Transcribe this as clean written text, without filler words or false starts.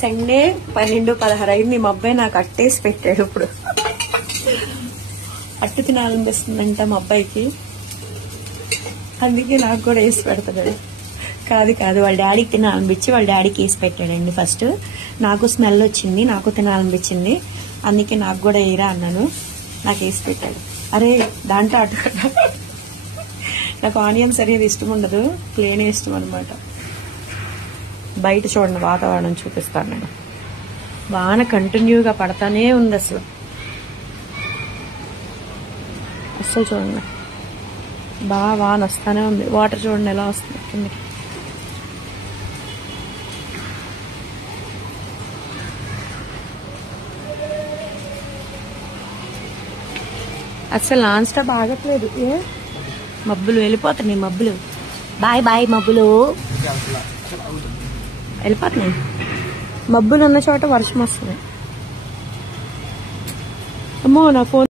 Sunday 12:16 అయింది. మా అబ్బాయి నాకు అట్టేసి పెట్టాడు. ఇప్పుడు అట్టు తినాలనిపిస్తుందంట మా అబ్బాయికి, అందుకే నాకు కూడా వేసి పెడతాడు. కాదు వాళ్ళ డాడీకి తినాలనిపించి వాళ్ళ డాడీకి వేసి పెట్టాడండి. ఫస్ట్ నాకు స్మెల్ వచ్చింది, నాకు తినాలనిపించింది, అందుకే నాకు కూడా వేయరా అన్నాను. నాకు వేసి పెట్టాడు. అరే దాంట్లో అటు నాకు ఆనియన్స్ అనేది ఇష్టం ఉండదు, ప్లేన్ ఇష్టం అనమాట. బయట చూడండి వాతావరణం చూపిస్తాను నేను. వాన కంటిన్యూగా పడతానే ఉంది. అసలు చూడండి బాగా వాన వస్తానే ఉంది. వాటర్ చూడండి ఎలా వస్తుంది కిందకి. అసలు నాన్ స్టాప్ ఆగట్లేదు. మబ్బులు వెళ్ళిపోతున్నాయి, మబ్బులు. బాయ్ బాయ్ మబ్బులు వెళ్ళిపోతున్నాయి. మబ్బులు ఉన్న చోట వర్షం వస్తుంది. అమ్మో నా ఫోన్